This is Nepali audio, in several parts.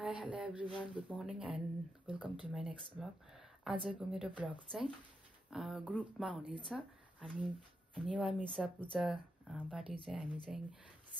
Hi, hello everyone. Good morning and welcome to my next vlog. आजको मेरो भ्लग चाहिँ ग्रुपमा हुनेछ। हामी नेवा मिसा पूजा बाटी चाहिँ हामी चाहिँ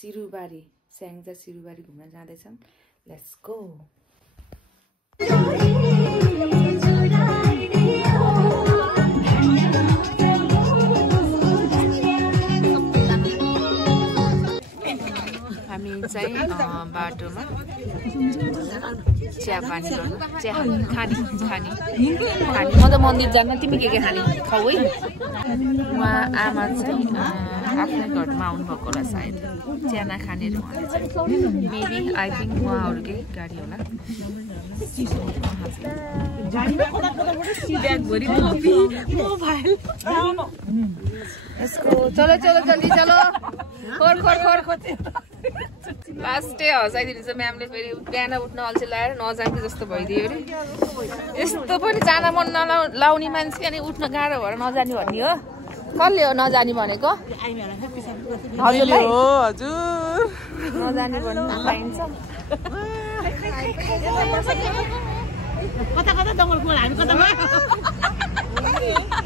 सिरुबारी स्याङ्जा सिरुबारी घुम्न जाँदैछौँ। Let's go. हामी चाहिँ बाटोमा चिया पानी गर्नु चिया खानी म त मन्दिर जान्न तिमी के खाने खाऊ है। उहाँ आमा चाहिँ आफ्नै घरमा आउनुभएको होला सायद चिया नखाने उहाँले चाहिँ मेबी आई थिङ्क उहाँहरूकै गाडी होला। यसको चलो चलो जल्दी चलो खोर खोर खोर खोर लास्टै हँसाइदिनु छ म्यामले। फेरि बिहान उठ्न अल्छी लगाएर नजान्थ्यो जस्तो भइदियो अरे। यस्तो पनि जान मन नलाउने मान्छे अनि उठ्न गाह्रो भएर नजाने भन्ने हो। कसले हो नजाने भनेको? हजुरलाई हो हजुर नजाने भन्नु पाइन्छ। कता कता दङ्गल कुल हामी कतामा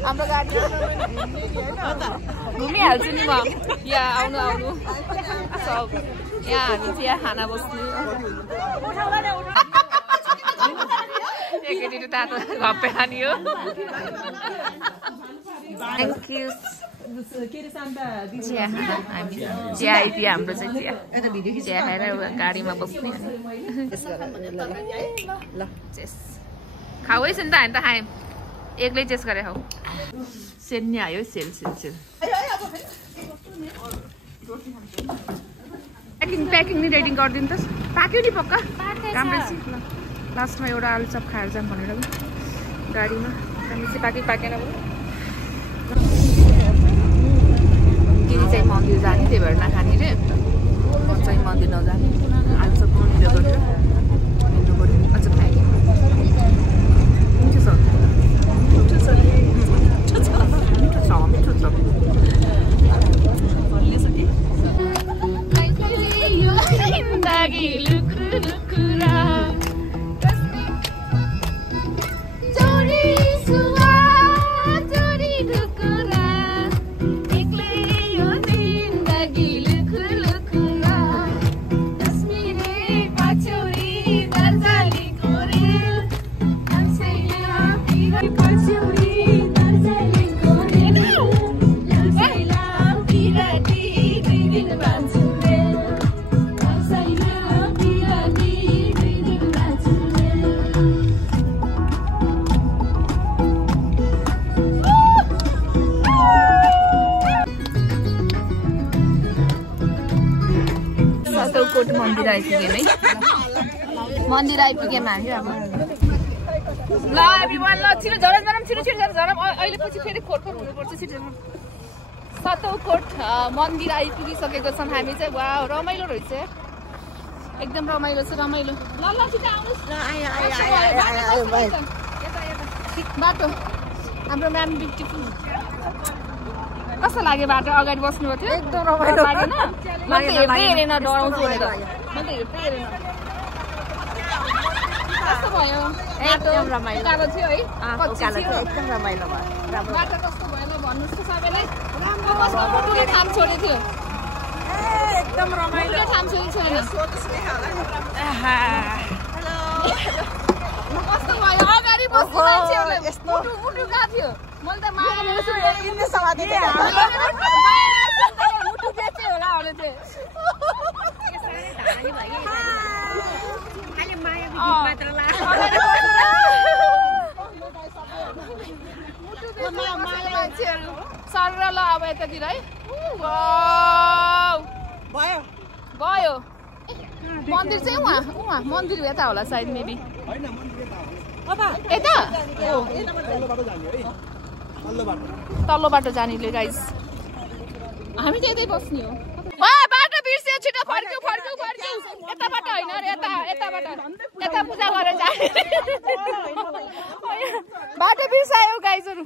हाम्रो गाडी घुमिहाल्छु नि म। यहाँ आउनु आउनु सब यहाँ हामी चिया खाना बस्नु। एकैचोटि तातो घप्पे खाने हो। Thank you. चिया खाना हामी चिया आइदियो हाम्रो चाहिँ चिया खाएर गाडीमा बस्ने। ल चेस खाऊ है सुन्दा हामी त खायौँ एक्लै चेस गरे खाऊ। सेन्नी आयो सेल सेल सेल। प्याकिङ नि रेडी गरिदिनु त। पाक्यो नि पक्का राम्रै छ। ल लास्टमा एउटा आलुचप खाएर जाऊँ भनेर गाडीमा राम्रै पाक्यो पाकेन दिदी चाहिँ मन्दिर जाने त्यही भएर नखाने रे। म चाहिँ मन्दिर नजाने आलुचप भिडियो गरेर हेर्नु पऱ्यो। अझ प्याकिङ मिठो छ मिठो छ मिठो छ मिठो छ। कोट मन्दिर आइपुग्यौँ है। मन्दिर आइपुग्यौँ हामी अब। ल एभ्रिवान ल छिटो झरम झरम छिटो छिटो झरम अहिले पछि फेरि खोटखोट हुनुपर्छ छिटो। सतौकोट मन्दिर आइपुगिसकेको छौँ हामी चाहिँ। वा रमाइलो रहेछ एकदम रमाइलो छ रमाइलो। ल ल छिटो आउनुहोस् बाटो हाम्रो म्याम ब्युटिफुल। कस्तो लाग्यो बाटो? अगाडि बस्नुभएको थियो एकदम रमाइलो लागेन? म त हेर्दै हेरेन डराउँछु भनेर म त हेर्दै हेरेन। कस्तो भयो? एकदम रमाइलो उकालो थियो है। एकदम रमाइलो भयो। बाटो कस्तो भयो ल भन्नुहोस् त सबैलाई। मुटुले थाम छोडेको थियो एकदम रमाइलो थाम छोडेको कस्तो भयो? अगाडि बस्नु मान्छेहरूले मुटु गएको थियो। मैले त मायाले मुटु बेच्यो होला भने चाहिँ मान्छेहरू सर ल अब यतातिर है। भयो भयो मन्दिर चाहिँ उहाँ उहाँ मन्दिर यता होला सायद मेबी यता तल्लो बाटो जानेले गाइस हामी चाहिँ यतै बस्ने हो। बाटो बिर्स्यो छिटो फर्क्यौ फर्क्यौ फर्क्यौ। यता बाटो होइन अरे यता यता बाटो यता पूजा गरेर जाने बाटो बिर्सायो गाइसहरू।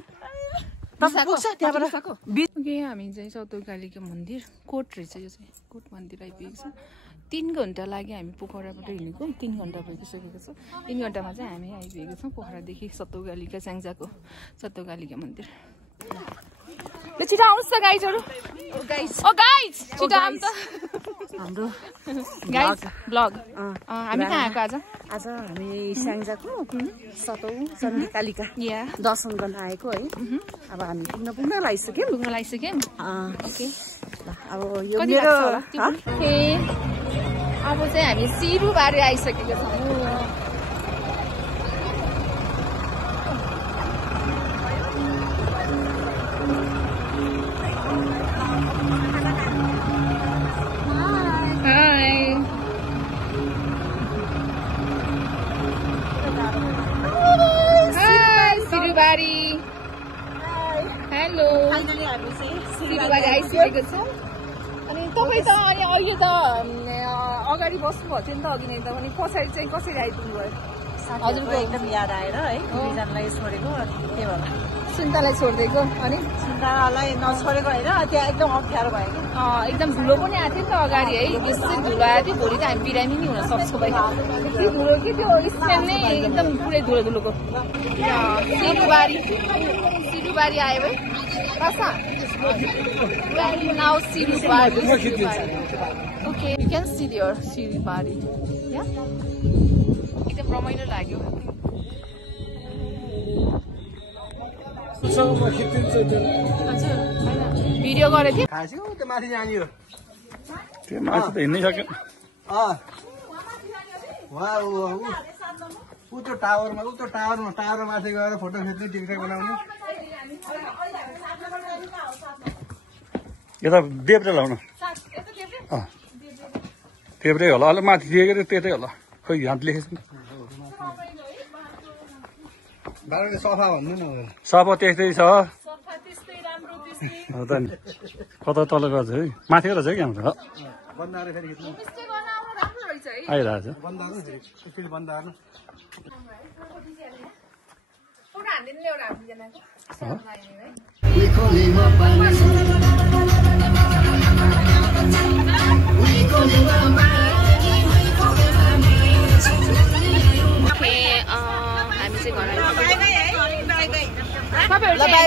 हामी चाहिँ सौतौकालीको मन्दिर कोट रहेछ यो चाहिँ कोट मन्दिर आइपुगेको छ। 3 घण्टा लाग्यो हामी पोखराबाट हिँडेको 3 घण्टा भइसकेको छ 3 घण्टामा चाहिँ हामी आइपुगेको छौँ पोखरादेखि सतौगालीका स्याङ्जाको सतौगालीका मन्दिर ल छिटो आउनुहोस् त गाइजहरू गाइज छिटो आउनु त हाम्रो गाइज ब्लग हामी कहाँ आएको आज आज हामी स्याङ्जाको सतौ चण्डीकालिका दर्शन गर्न आएको है अब हामी पुग्न लागिसक्यौँ ओके अब यो मेरो अब चाहिँ हामी सिरुबारी आइसकेको छौँ सिरुबारी हेलो सिरुबारी आइसकेको छ अनि तपाईँ त अनि अहिले त अगाडि बस्नुभएको थियो नि त अघि नै त अनि पछाडि चाहिँ कसरी आइपुग्नु भयो हजुरको एकदम याद आएर है दुईजनालाई छोडेको के होला सुन्तालाई छोडिदिएको अनि सुन्तालाई नछोडेको होइन त्यहाँ एकदम अप्ठ्यारो भयो कि एकदम धुलो पनि आएको थियो नि त अगाडि है यस्तै धुलो आएको थियो भोलि त हामी बिरामी नि हुन सक्छौँ भाइ के धुलो कि त्यो स्ट्यान्ड नै एकदम पुरै धुलोको सिरुबारी आयो है now Sirubari okay you can see your Sirubari एकदम रमाइलो लाग्यो भिडियो गरेको थिएँ त्यो माथि जानियो त्यो माथि त हिँड्नै सक्यो ऊ त्यो टावरमा माथि गएर फोटो खिच्ने टिकटक बनाउने यता देब्रे लाउनु देब्रे होला अलिक माथि दिएको त्यतै होला खोइ हात लेखेको सफा भन्नु न सफा त्यस्तै छ त नि कता तल गर्छ है माथि रहेछ है हाम्रो आइरहेछ हामी चाहिँ घर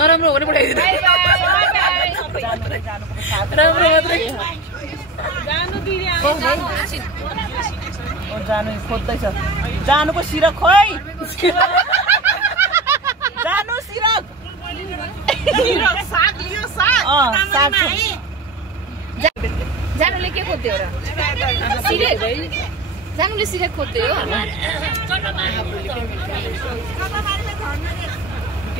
नराम्रो हो भने पठाइदिनु राम्रो मात्रै जानु खोज्दैछ जानुको सिरक खोइ जानु सिरक जानुले के खोज्दै हो र सिरेक जानुले सिरेक खोज्दै हो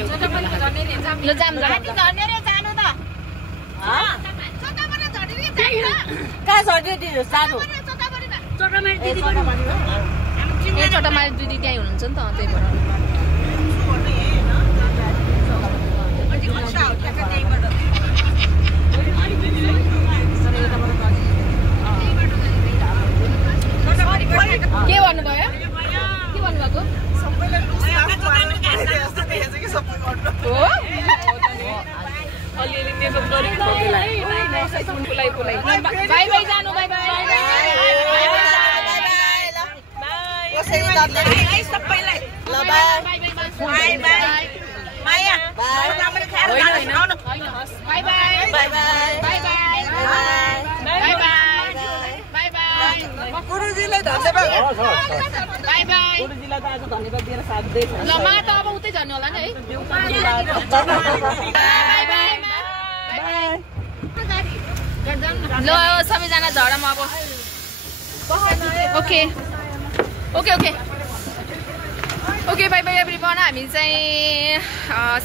ल जाम कहाँ झर्दियो सानो चटामारी दिदी त्यहीँ हुनुहुन्छ नि त त्यही भएर के भन्नुभयो के भन्नुभएको अलिअलि मेकअप गरेको बाई बाई जानु बाई बाई गुरुजीलाई धन्यवाद गुरुजीलाई त आज धन्यवाद दिएर साथ दिएछ ल मा त अब उतै जानु होला नि है ल सबैजना झडम अब okay okay okay okay bye bye everyone हामी चाहिँ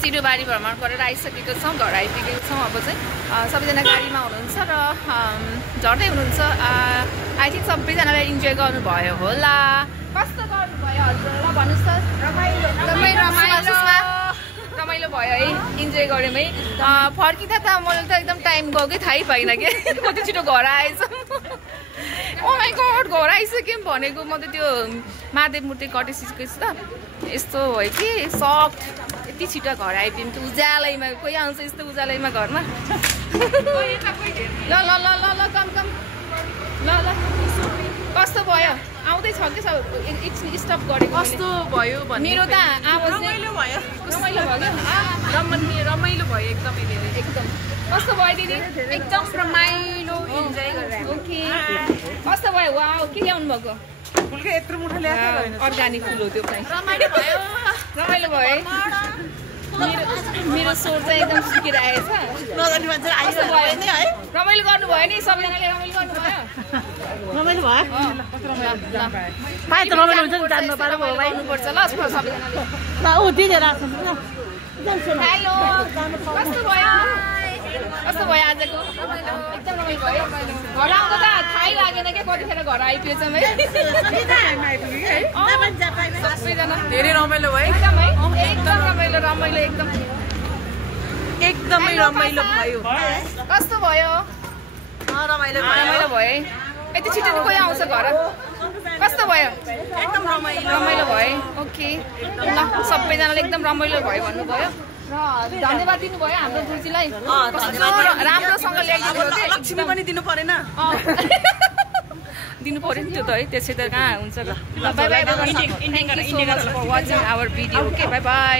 सिरुबारी भ्रमण गरेर आइसकेको छौँ घर आइपुगेको छौँ अब चाहिँ सबैजना गाडीमा हुनुहुन्छ र झर्दै हुनुहुन्छ आई थिङ्क सबैजनाले इन्जोय गर्नुभयो होला कस्तो गर्नुभयो हजुर ल भन्नुहोस् त रमाइलो भयो है इन्जोय गऱ्यौँ है फर्किँदा त मैले त एकदम टाइम गएकै थाहै पाइनँ कि कति छिटो घर आएछ ओ माई गॉड घर आइसक्यौँ भनेको म त त्यो महादेव मूर्ति कटेसिसको त यस्तो भयो कि सक यति छिटो घर आइदिउँ त उज्यालैमा कोही आउँछ यस्तो उज्यालैमा घरमा ल ल ल ल ल कम कम ल ल कस्तो भयो आउँदैछ कि स्टप गरेको कस्तो भयो भने मेरो त आवाज रमाइलो भयो रमाइलो भयो रमाइलो भयो एकदमै धेरै एकदम कस्तो भयो दिदी एकदम रमाइलो इन्जोय गरेर ओके कस्तो भयो वाउ के ल्याउनु भएको फुलको यत्रो मुठो ल्याएको होइन अर्ग्यानिक फुल हो त्यो पनि रमाइलो भयो रमाइलो भयो मेरो स्वर चाहिँ एकदम सुकिरहेछ नजाने मान्छे आइसक्यो नि है रमाइलो गर्नुभयो नि सबैजनाले रमाइलो गर्नुभयो रमाइलो भयो पाए त रमाइलो हुन्छ नि जान्नु पारो भयो भाइ गर्नुपर्छ ल सबैजनाले ऊ दिने राख्छ हेलो कस्तो भयो आजको एकदम रमाइलो भयो घर आउँदा त थाहै लागेन क्या कतिखेर घर आइपुगेछौँ है सबैजना धेरै रमाइलो भयो एकदम रमाइलो एकदमै रमाइलो भयो कस्तो भयो रमाइलो रमाइलो भयो यति छिटो नि कोही आउँछ घर कस्तो भयो एकदम रमाइलो भयो ओके ल सबैजनाले एकदम रमाइलो भयो भन्नुभयो र धन्यवाद दिनुभयो हाम्रो गुरुजीलाई राम्रोसँग ल्याइदिनु लक्ष्मी पनि दिनु परेन दिनु पर्यो नि त्यो त है त्यसै त कहाँ हुन्छ ल bye bye watching our video okay bye by